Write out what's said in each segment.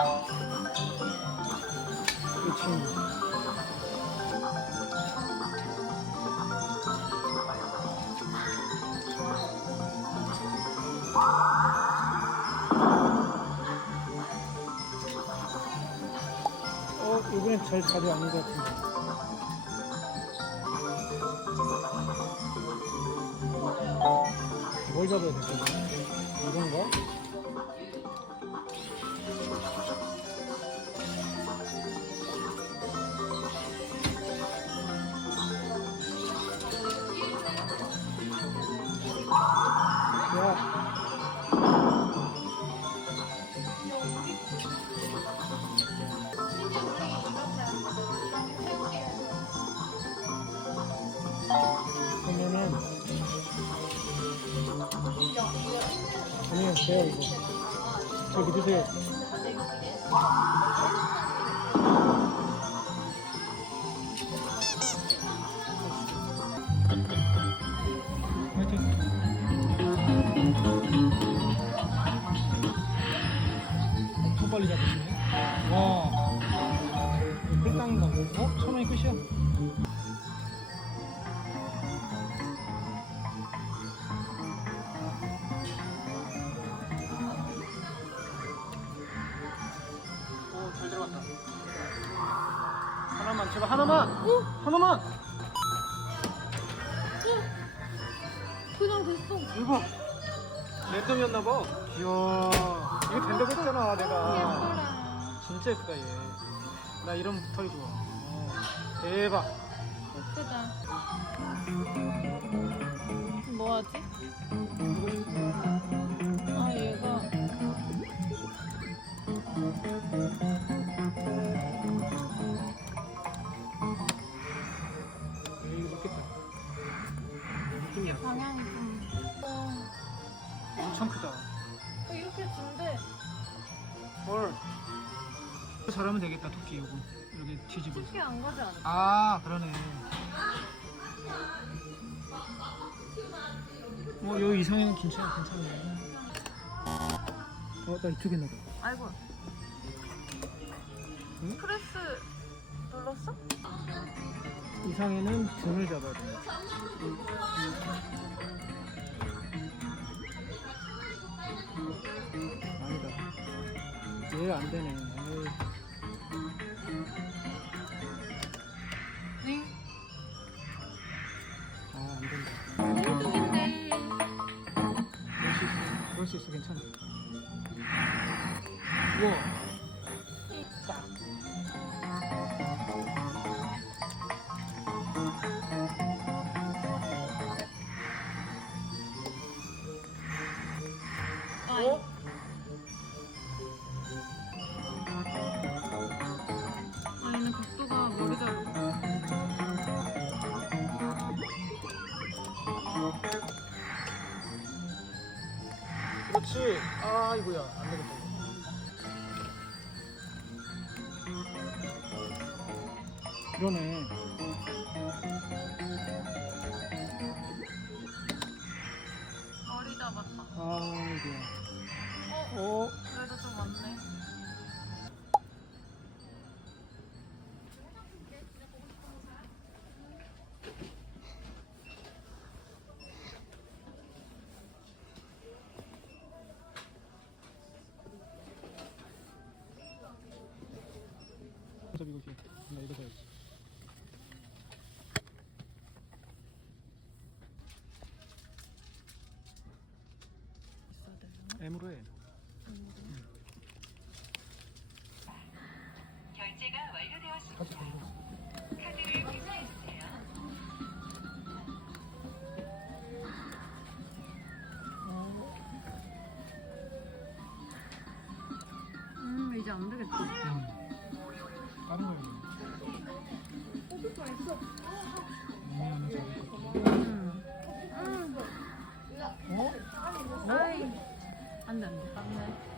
이 친구. 어, 이번엔 잘 자리 아닌 것 같은데. 뭘 잡아야 될까? 이건가? 아니요 돼요 이거 제발 하나만! 하나만! 그냥 됐어. 대박! 랜덤이었나봐. 이야, 이거 된다고 했잖아, 내가. 예뻐라. 진짜 예쁘다, 얘. 나 이런 털이 좋아. 어, 대박. 예쁘다. 뭐 하지? 아, 얘가. 엄청 크다. 어, 이렇게 준대. 헐. 잘하면 되겠다, 토끼 이거. 여기 뒤집어. 쉽게 안 가지 않을까? 아, 그러네. 어, 여기 이상형 괜찮아, 괜찮네. 어, 나 이쪽에 나가. 아이고. 응? 프레스 눌렀어? 이상에는 등을 잡아야 돼. 아니다. 얘안 되네. 에이. 네. 아, 안 된다. 그럴 수 있어. 그럴 수 있어. 괜찮아. 우와. 아, 이거야. 안 되겠다. 그러네. 머리 잡았다. 아, 이거야. 어? 어? 그래도 좀 많네. 나 이거 사야지. 있어야 되려나? M으로 해. 결제가 완료되었습니다. 가자. 카드를. 음, 이제 안 되겠다. 응. 다른 거야. 음. 음. 음. 어? 아이. 안 돼, 안 돼.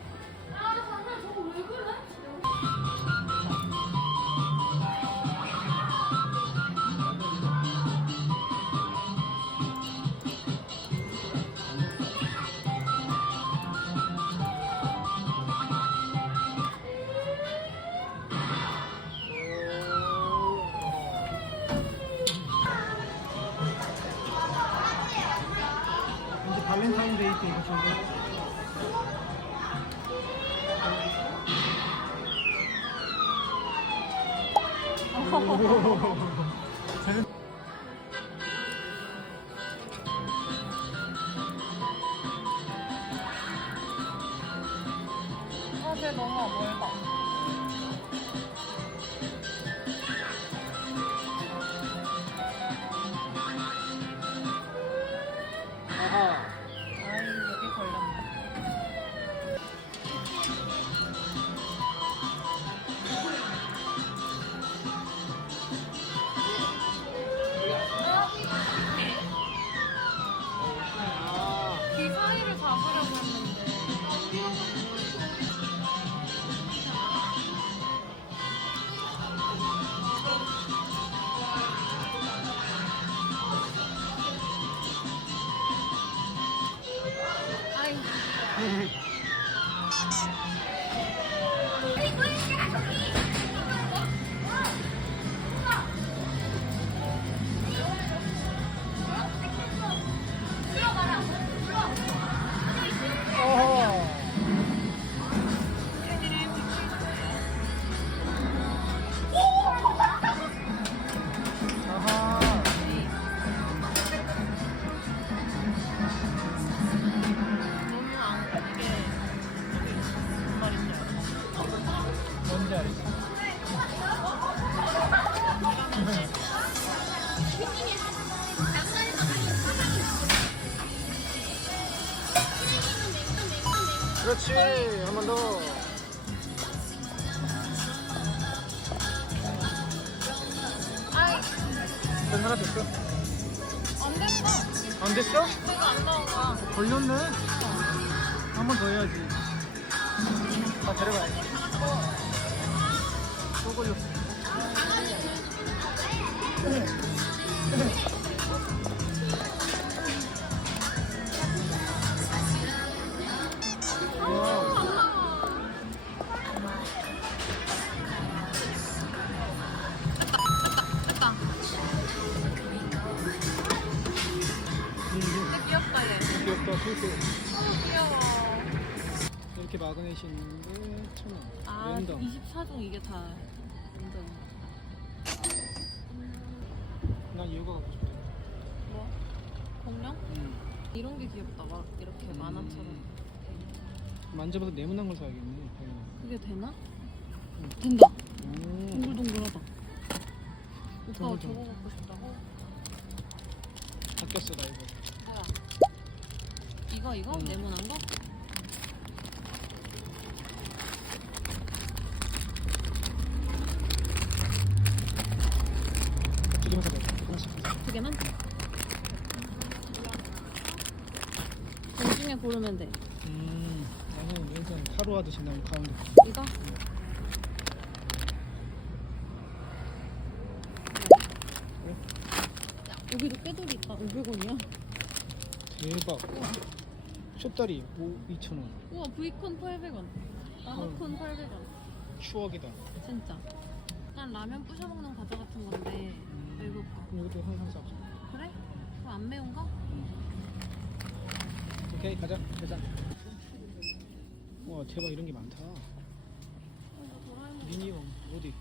先輩。 그렇지 한 번 더. 아이, 전 하나 됐어. 안 됐어. 안 됐어? 내가 안 거야. 걸렸네. 한 번 더 해야지. 다 데려가야지. 또 걸렸어. 어, 귀여워. 이렇게 마그넷이 있는데 천 원. 아, 랜덤. 24종 이게 다 완전 난 이유가 갖고 싶다. 뭐? 공룡? 음. 이런 게 귀엽다. 막 이렇게 음. 만화처럼. 만져봐서 네모난 걸 사야겠네. 그게 되나? 응. 된다. 오. 동글동글하다. 오빠 저거. 갖고 싶다고? 바뀌었어 나 이거. 이거 이거? 응. 네모난 거? 두 개만 사자. 하나씩. 두 개만? 둘 중에 고르면 돼. 음. 나는 예전 타로 하듯이 난 가운데. 이거? 야, 여기도 꾀돌이 있다. 500원이야. 대박. 쇼다리 5 2천 원. 우와, 브이콘 800원. 나노콘 800원. 추억이다. 진짜. 그냥 라면 부셔 먹는 과자 같은 건데 배고파. 그럼 이것도 항상 사. 그래? 그럼 안 매운가? 오케이 가자. 가자. 와 대박 이런 게 많다. 어, 이거 도라에몽. 미니홈 어디?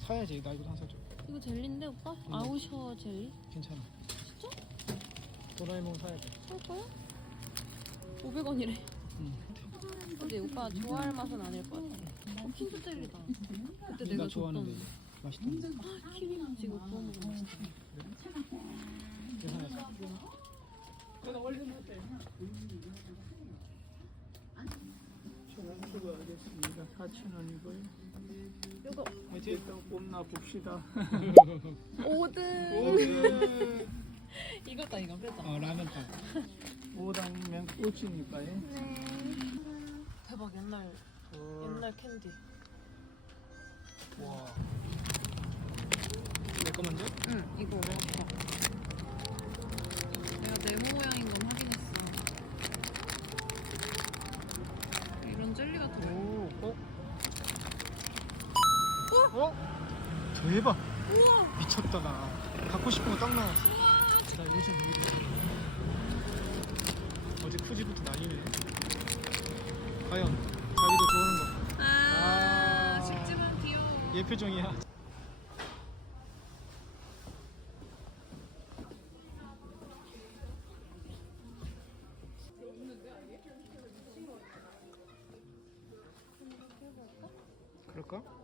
사야지. 나 이거 하나 사줘. 이거 젤리인데 오빠? 응. 아우셔 젤리? 괜찮아. 진짜? 도라에몽 사야 돼. 살 거야? 500원이래. 응. 근데 오빠 좋아할 맛은 아닐 것 같아. 어, 킨트 젤리다. 그때 나 내가 좋아하는데 줬던 맛있던데. 아, 키위 지금 구워 먹으면 맛있다. 이거 하나 사. 수고하겠습니다. 4천 원이고요. 이거 이제 또 뽐나 봅시다. 5등. 오늘 이거다 이거 그죠? 어 라면 빵. 5당면 꽂히니까요. 네. 대박 옛날 옛날 캔디. 와. 내거 먼저? 응 이거 어렵다. 내가 네모 모양인 건 확인했어. 이런 젤리가 들어. 오. 어? 어? 대박. 우와. 미쳤다 나. 갖고 싶은 거 딱 나왔어. 나 요즘 이래. 이렇게 후지부터 나뉘네 과연 자기도 좋아하는 거. 아, 아. 쉽지만 비용. 얘 표정이야. 그럴까?